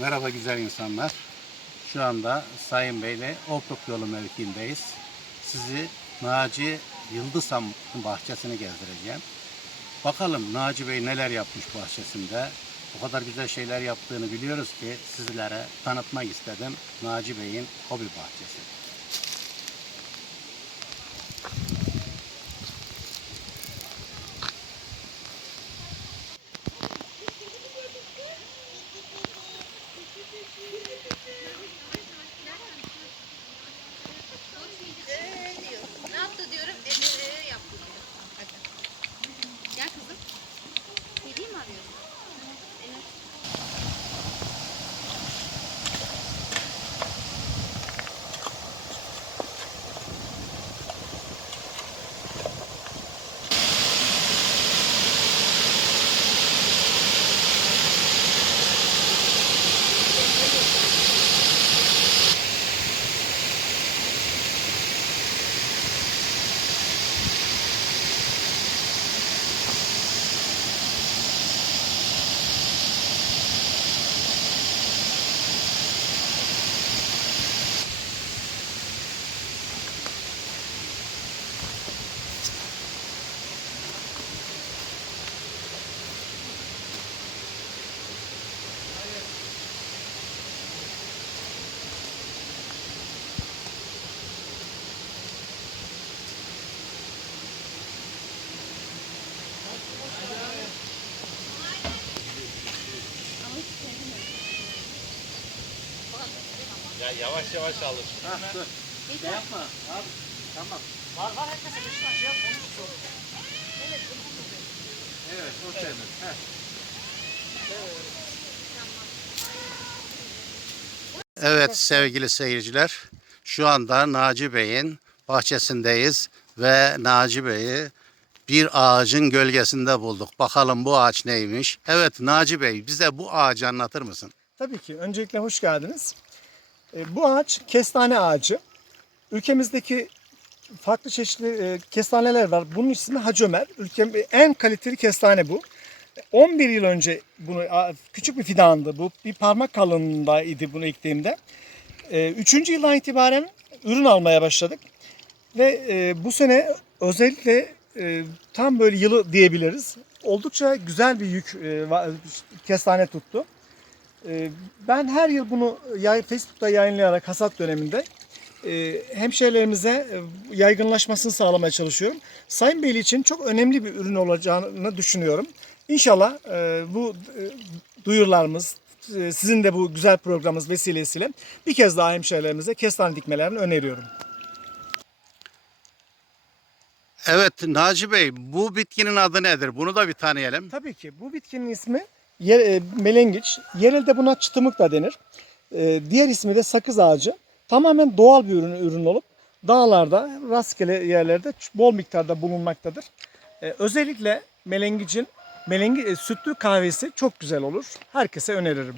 Merhaba güzel insanlar. Şu anda Sayın Bey'le Okruk yolu mevkiindeyiz. Sizi Naci Yıldızam bahçesini gezdireceğim. Bakalım Naci Bey neler yapmış bahçesinde. O kadar güzel şeyler yaptığını biliyoruz ki sizlere tanıtmak istedim. Naci Bey'in hobi bahçesi. Ya yavaş yavaş alır. Yapma abi. Tamam. Var var herkese bir şey yap konuşsun. Evet o senin. Heh. Evet sevgili seyirciler. Şu anda Naci Bey'in bahçesindeyiz ve Naci Bey'i bir ağacın gölgesinde bulduk. Bakalım bu ağaç neymiş? Evet Naci Bey bize bu ağacı anlatır mısın? Tabii ki. Öncelikle hoş geldiniz. E, bu ağaç kestane ağacı. Ülkemizdeki farklı çeşitli e, kestaneler var. Bunun ismi Hacı Ömer. Ülkem en kaliteli kestane bu. 11 yıl önce bunu küçük bir fidandı bu. Bir parmak kalınlığındaydı bunu ektiğimde. E, Üçüncü yıldan itibaren ürün almaya başladık. Ve bu sene özellikle tam böyle yılı diyebiliriz. Oldukça güzel bir yük kestane tuttu. Ee, Ben her yıl bunu yay, Facebook'ta yayınlayarak hasat döneminde e, hemşehrilerimize e, yaygınlaşmasını sağlamaya çalışıyorum. Sayın Beyli için çok önemli bir ürün olacağını düşünüyorum. İnşallah e, bu e, duyurularımız, e, sizin de bu güzel programımız vesilesiyle bir kez daha hemşehrilerimize kestane dikmelerini öneriyorum. Evet Naci Bey bu bitkinin adı nedir? Bunu da bir tanıyalım. Tabii ki bu bitkinin ismi yer, e, melengiç. Yerelde buna çıtımık da denir. E, diğer ismi de sakız ağacı. Tamamen doğal bir ürün, ürün olup dağlarda, rastgele yerlerde bol miktarda bulunmaktadır. E, özellikle melengicin melengi, e, sütlü kahvesi çok güzel olur. Herkese öneririm.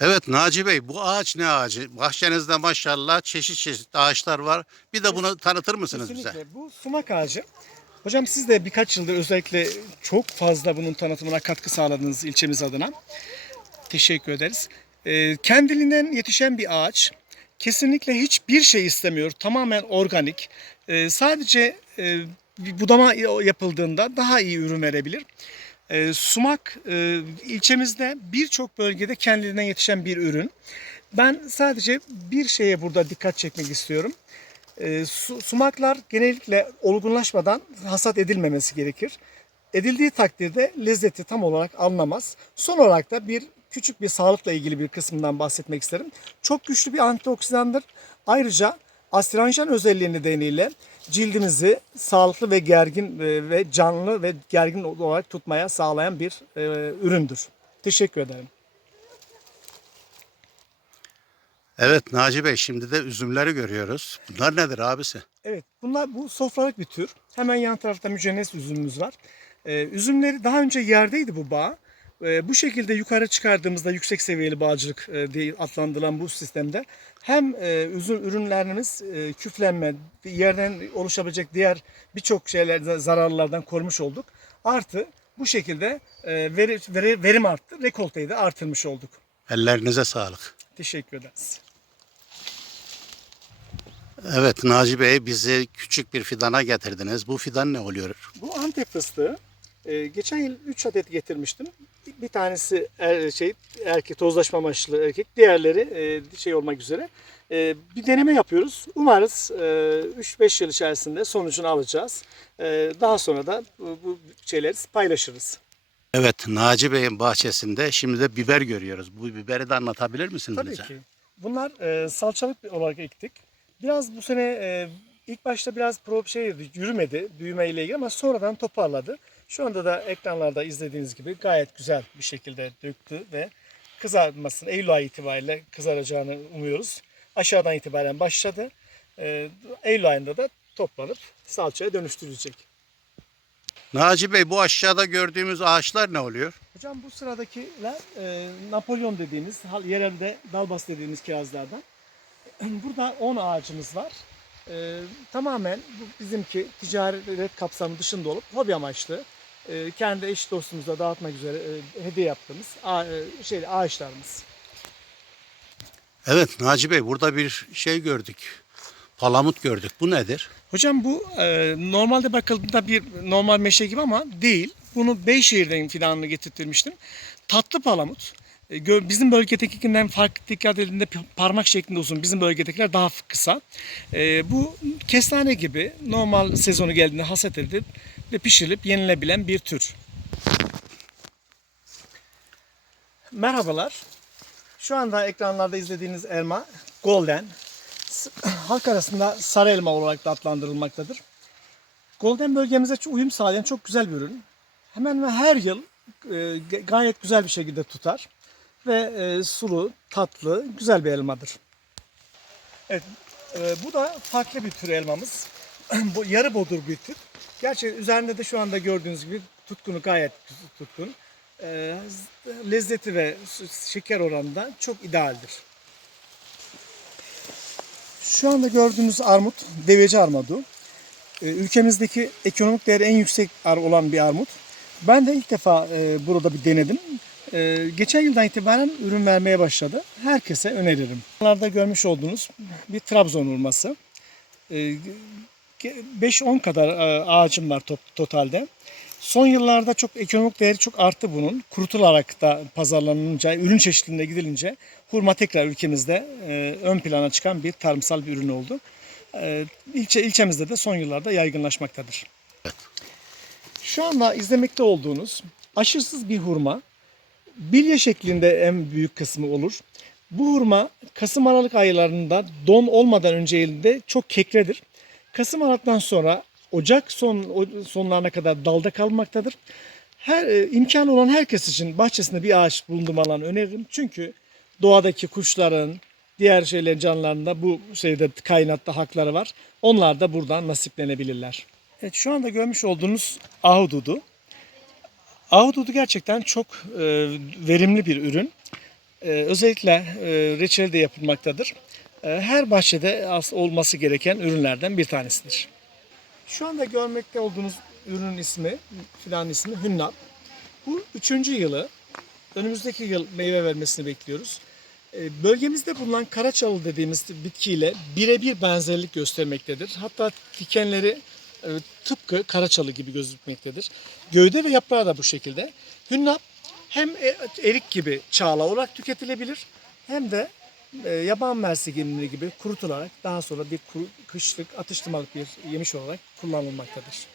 Evet Naci Bey bu ağaç ne ağacı? Bahçenizde maşallah çeşit çeşit ağaçlar var. Bir de bunu tanıtır mısınız bize? Kesinlikle. Bu sumak ağacı. Hocam siz de birkaç yıldır özellikle çok fazla bunun tanıtımına katkı sağladınız ilçemiz adına. Teşekkür ederiz. Ee, kendiliğinden yetişen bir ağaç. Kesinlikle hiçbir şey istemiyor. Tamamen organik. Ee, sadece e, budama yapıldığında daha iyi ürün verebilir. Ee, sumak e, ilçemizde birçok bölgede kendiliğinden yetişen bir ürün. Ben sadece bir şeye burada dikkat çekmek istiyorum. E, su- sumaklar genellikle olgunlaşmadan hasat edilmemesi gerekir. Edildiği takdirde lezzeti tam olarak alınamaz. Son olarak da bir küçük bir sağlıkla ilgili bir kısmından bahsetmek isterim. Çok güçlü bir antioksidandır. Ayrıca astringent özelliği nedeniyle cildimizi sağlıklı ve gergin e, ve canlı ve gergin olarak tutmaya sağlayan bir e, üründür. Teşekkür ederim. Evet Naci Bey şimdi de üzümleri görüyoruz. Bunlar nedir abisi? Evet, bunlar bu sofralık bir tür. Hemen yan tarafta mücennes üzümümüz var. Ee, üzümleri daha önce yerdeydi bu bağ. Ee, bu şekilde yukarı çıkardığımızda yüksek seviyeli bağcılık e, diye adlandırılan bu sistemde hem e, üzüm ürünlerimiz e, küflenme, yerden oluşabilecek diğer birçok şeyler zararlardan korumuş olduk. Artı Bu şekilde e, veri, veri- verim arttı, rekolteyi de artırmış olduk. Ellerinize sağlık. Teşekkür ederiz. Evet Naci Bey bizi küçük bir fidana getirdiniz. Bu fidan ne oluyor? Bu Antep fıstığı. e, geçen yıl 3 adet getirmiştim. Bir tanesi er, şey erkek tozlaşma amaçlı erkek, diğerleri e, şey olmak üzere. E, bir deneme yapıyoruz. Umarız e, 3-5 yıl içerisinde sonucunu alacağız. E, daha sonra da bu, bu şeyleri paylaşırız. Evet Naci Bey'in bahçesinde şimdi de biber görüyoruz. Bu biberi de anlatabilir misiniz Tabii bize? ki. Bunlar e, salçalık olarak ektik. Biraz bu sene e, ilk başta biraz pro şey yürümedi büyüme ile ilgili ama sonradan toparladı. Şu anda da ekranlarda izlediğiniz gibi gayet güzel bir şekilde döktü ve kızarmasını Eylül ayı itibariyle kızaracağını umuyoruz. Aşağıdan itibaren başladı. E, Eylül ayında da toplanıp salçaya dönüştürülecek. Naci Bey bu aşağıda gördüğümüz ağaçlar ne oluyor? Hocam bu sıradakiler e, Napolyon dediğimiz, yerelde dalbas dediğimiz kirazlardan. Burada 10 ağacımız var. E, tamamen bu bizimki ticaret kapsamı dışında olup hobi amaçlı e, kendi eş dostumuza dağıtmak üzere e, hediye yaptığımız a- e, şey ağaçlarımız. Evet Naci Bey burada bir şey gördük. Palamut gördük. Bu nedir? Hocam bu e, normalde bakıldığında bir normal meşe gibi ama değil. Bunu Beyşehir'den fidanını getirtmiştim. Tatlı palamut. E, Bizim bölgedekinden farklı dikkat edildiğinde parmak şeklinde uzun. Bizim bölgedekiler daha kısa. E, bu kestane gibi normal sezonu geldiğinde hasat edilip ve pişirilip yenilebilen bir tür. Merhabalar. Şu anda ekranlarda izlediğiniz elma Golden. Halk arasında sarı elma olarak da adlandırılmaktadır. Golden bölgemize uyum sağlayan çok güzel bir ürün. Hemen hemen her yıl e, gayet güzel bir şekilde tutar. Ve e, sulu, tatlı, güzel bir elmadır. Evet, e, bu da farklı bir tür elmamız. bu yarı bodur bir tür. Gerçi üzerinde de şu anda gördüğünüz gibi tutkunu gayet tutkun. E, lezzeti ve şeker oranında çok idealdir. Şu anda gördüğünüz armut deveci armudu. Ee, Ülkemizdeki ekonomik değeri en yüksek olan bir armut. Ben de ilk defa e, burada bir denedim. E, geçen yıldan itibaren ürün vermeye başladı. Herkese öneririm. Bunlarda görmüş olduğunuz bir Trabzon hurması. E, ge- 5-10 kadar e, ağacım var totalde. Son yıllarda çok ekonomik değeri çok arttı bunun. Kurutularak da pazarlanınca, ürün çeşitliliğine gidilince hurma tekrar ülkemizde e, ön plana çıkan bir tarımsal bir ürün oldu. E, ilçe ilçemizde de son yıllarda yaygınlaşmaktadır. Şu anda izlemekte olduğunuz aşısız bir hurma. Bilye şeklinde en büyük kısmı olur. Bu hurma Kasım Aralık aylarında don olmadan önce elinde çok kekredir. Kasım Aralık'tan sonra Ocak son sonlarına kadar dalda kalmaktadır. Her e, imkanı olan herkes için bahçesinde bir ağaç bulundurmalarını öneririm. Çünkü doğadaki kuşların, diğer şeylerin canlıların da bu şeyde kainatta hakları var. Onlar da buradan nasiplenebilirler. Evet, şu anda görmüş olduğunuz ahududu. Ahududu gerçekten çok e, verimli bir ürün. E, özellikle e, reçel de yapılmaktadır. E, her bahçede as- olması gereken ürünlerden bir tanesidir. Şu anda görmekte olduğunuz ürünün ismi, filan ismi Hünnap. Bu üçüncü yılı. Önümüzdeki yıl meyve vermesini bekliyoruz. E, Bölgemizde bulunan karaçalı dediğimiz bitkiyle birebir benzerlik göstermektedir. Hatta dikenleri tıpkı karaçalı gibi gözükmektedir. Gövde ve yaprağı da bu şekilde. Hünnap hem e- erik gibi çağla olarak tüketilebilir hem de e, yaban mersigi gibi kurutularak daha sonra bir kışlık atıştırmalık bir yemiş olarak kullanılmaktadır.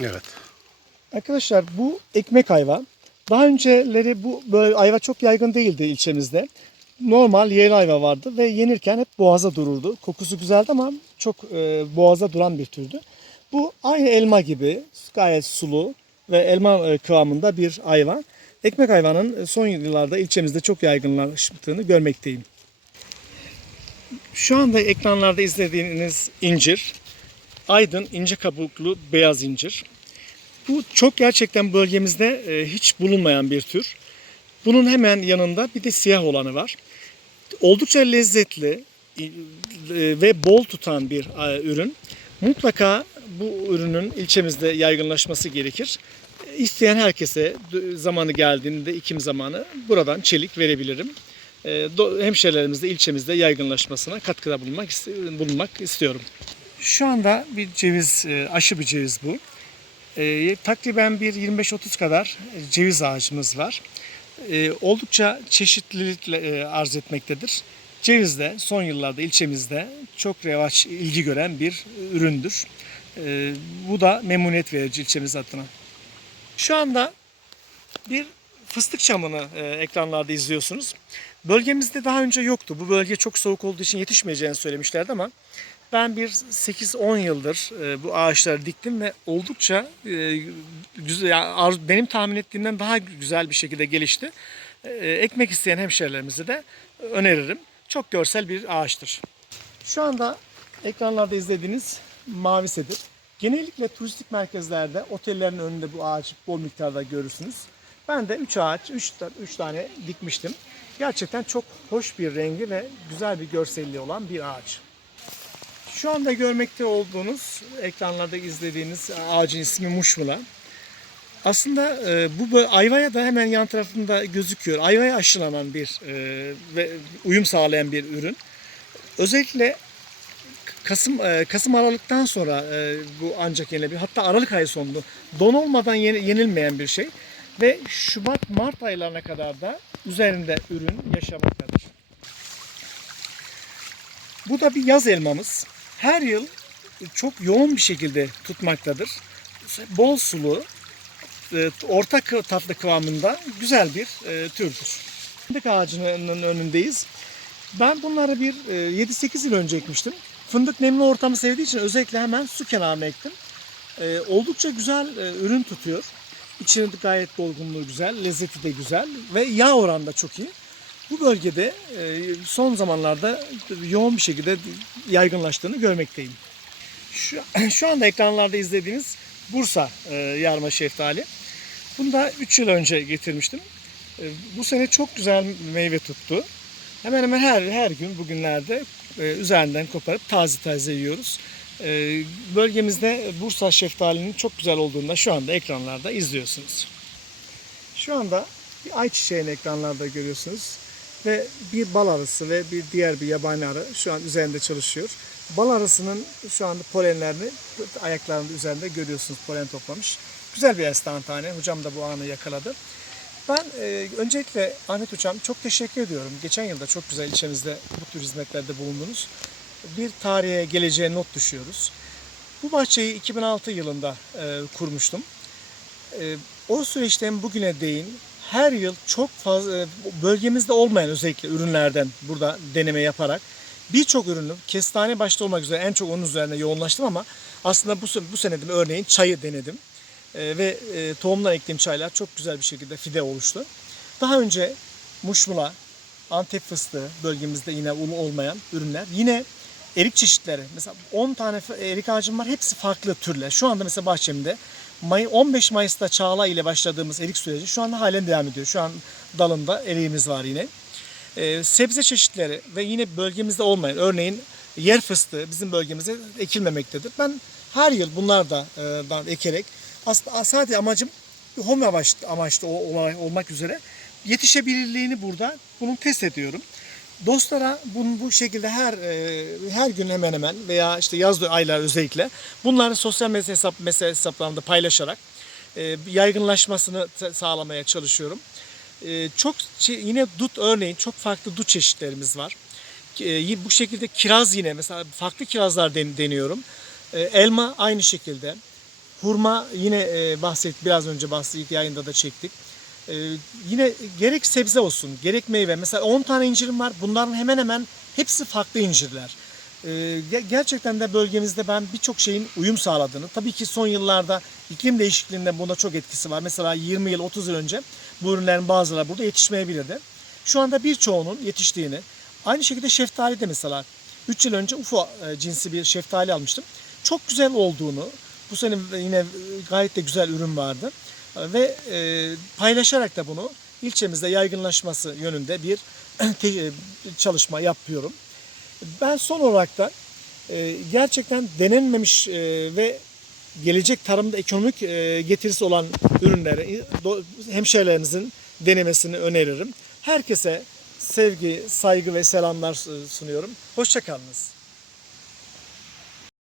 Evet. Arkadaşlar bu ekmek ayva. Daha önceleri bu böyle ayva çok yaygın değildi ilçemizde. Normal yerli ayva vardı ve yenirken hep boğaza dururdu. Kokusu güzeldi ama çok e, boğaza duran bir türdü. Bu aynı elma gibi gayet sulu ve elma e, kıvamında bir ayva. Ekmek ayvanın son yıllarda ilçemizde çok yaygınlaştığını görmekteyim. Şu anda ekranlarda izlediğiniz incir, aydın ince kabuklu beyaz incir. Bu çok gerçekten bölgemizde e, hiç bulunmayan bir tür. Bunun hemen yanında bir de siyah olanı var. Oldukça lezzetli e, ve bol tutan bir e, ürün. Mutlaka bu ürünün ilçemizde yaygınlaşması gerekir. İsteyen herkese zamanı geldiğinde ikim zamanı buradan çelik verebilirim. E, do- Hemşehrilerimizde ilçemizde yaygınlaşmasına katkıda bulunmak bulunmak istiyorum. Şu anda bir ceviz, e, aşı bir ceviz bu. E, takriben bir 25-30 kadar ceviz ağacımız var. E, oldukça çeşitlilikle e, arz etmektedir. Ceviz de son yıllarda ilçemizde çok revaç ilgi gören bir üründür. E, bu da memnuniyet verici ilçemiz adına. Şu anda bir fıstık çamını e, ekranlarda izliyorsunuz. Bölgemizde daha önce yoktu. Bu bölge çok soğuk olduğu için yetişmeyeceğini söylemişlerdi ama ben bir 8-10 yıldır e, bu ağaçları diktim ve oldukça e, güzel, benim tahmin ettiğimden daha güzel bir şekilde gelişti. Ekmek isteyen hemşerilerimize de öneririm. Çok görsel bir ağaçtır. Şu anda ekranlarda izlediğiniz mavi sedir. Genellikle turistik merkezlerde otellerin önünde bu ağaç bol miktarda görürsünüz. Ben de 3 ağaç, 3 3 tane dikmiştim. Gerçekten çok hoş bir rengi ve güzel bir görselliği olan bir ağaç. Şu anda görmekte olduğunuz, ekranlarda izlediğiniz ağacın ismi Muşmula. Aslında e, bu Ayvaya da hemen yan tarafında gözüküyor. Ayvaya aşılanan bir e, ve uyum sağlayan bir ürün. Özellikle Kasım e, Kasım Aralık'tan sonra e, bu ancak yenilebilir. Hatta Aralık ayı sonunda don olmadan yeni- yenilmeyen bir şey ve Şubat Mart aylarına kadar da üzerinde ürün yaşamaktadır. Bu da bir yaz elmamız. Her yıl çok yoğun bir şekilde tutmaktadır. Bol sulu, e, orta tatlı kıvamında güzel bir e, türdür. Fındık ağacının önündeyiz. Ben bunları bir e, 7-8 yıl önce ekmiştim. Fındık nemli ortamı sevdiği için özellikle hemen su kenarına ektim. E, oldukça güzel e, ürün tutuyor. İçinin gayet dolgunluğu güzel, lezzeti de güzel ve yağ oranı da çok iyi. Bu bölgede e, son zamanlarda yoğun bir şekilde yaygınlaştığını görmekteyim. Şu, şu anda ekranlarda izlediğiniz Bursa e, yarma şeftali. Bunu da 3 yıl önce getirmiştim. E, bu sene çok güzel meyve tuttu. Hemen hemen her her gün bugünlerde e, üzerinden koparıp taze taze yiyoruz. E, bölgemizde Bursa şeftalinin çok güzel olduğunu da şu anda ekranlarda izliyorsunuz. Şu anda bir ayçiçeğini ekranlarda görüyorsunuz ve bir bal arısı ve bir diğer bir yabani arı şu an üzerinde çalışıyor. Bal arısının şu anda polenlerini ayaklarının üzerinde görüyorsunuz polen toplamış. Güzel bir tane. Hocam da bu anı yakaladı. Ben e, öncelikle Ahmet Hocam çok teşekkür ediyorum. Geçen yılda çok güzel ilçemizde bu tür hizmetlerde bulundunuz. Bir tarihe geleceğe not düşüyoruz. Bu bahçeyi 2006 yılında e, kurmuştum. E, o süreçten bugüne değin her yıl çok fazla e, bölgemizde olmayan özellikle ürünlerden burada deneme yaparak birçok ürünü kestane başta olmak üzere en çok onun üzerine yoğunlaştım ama aslında bu, bu senede örneğin çayı denedim. E, ve e, tohumdan ektiğim çaylar çok güzel bir şekilde fide oluştu. Daha önce muşmula, antep fıstığı bölgemizde yine ulu olmayan ürünler. Yine erik çeşitleri. Mesela 10 tane f- erik ağacım var. Hepsi farklı türler. Şu anda mesela bahçemde May 15 Mayıs'ta Çağla ile başladığımız erik süreci şu anda halen devam ediyor. Şu an dalında eriğimiz var yine. Ee, sebze çeşitleri ve yine bölgemizde olmayan örneğin yer fıstığı bizim bölgemizde ekilmemektedir. Ben her yıl bunlardan ekerek aslında sadece amacım hobi amaçlı, amaçlı ol- olay- olmak üzere yetişebilirliğini burada bunu test ediyorum. Dostlara bunu bu şekilde her e, her gün hemen hemen veya işte yaz aylar özellikle bunları sosyal medya hesap mesele hesaplarında paylaşarak e, yaygınlaşmasını sağlamaya çalışıyorum. E, çok yine dut örneğin çok farklı dut çeşitlerimiz var. Bu şekilde kiraz yine mesela farklı kirazlar den- deniyorum. Elma aynı şekilde. Hurma yine e, bahset biraz önce bahsettik yayında da çektik. E, yine gerek sebze olsun gerek meyve mesela 10 tane incirim var. Bunların hemen hemen hepsi farklı incirler. E, ge- gerçekten de bölgemizde ben birçok şeyin uyum sağladığını tabii ki son yıllarda iklim değişikliğinde bunda çok etkisi var. Mesela 20 yıl 30 yıl önce bu ürünlerin bazıları burada yetişmeyebilirdi. Şu anda birçoğunun yetiştiğini aynı şekilde şeftali de mesela 3 yıl önce UFO e, cinsi bir şeftali almıştım. Çok güzel olduğunu bu sene yine gayet de güzel ürün vardı. Ve e, paylaşarak da bunu ilçemizde yaygınlaşması yönünde bir te- çalışma yapıyorum. Ben son olarak da e, gerçekten denenmemiş e, ve gelecek tarımda ekonomik e, getirisi olan ürünleri hemşehrilerinizin denemesini öneririm. Herkese sevgi, saygı ve selamlar sunuyorum. Hoşçakalınız.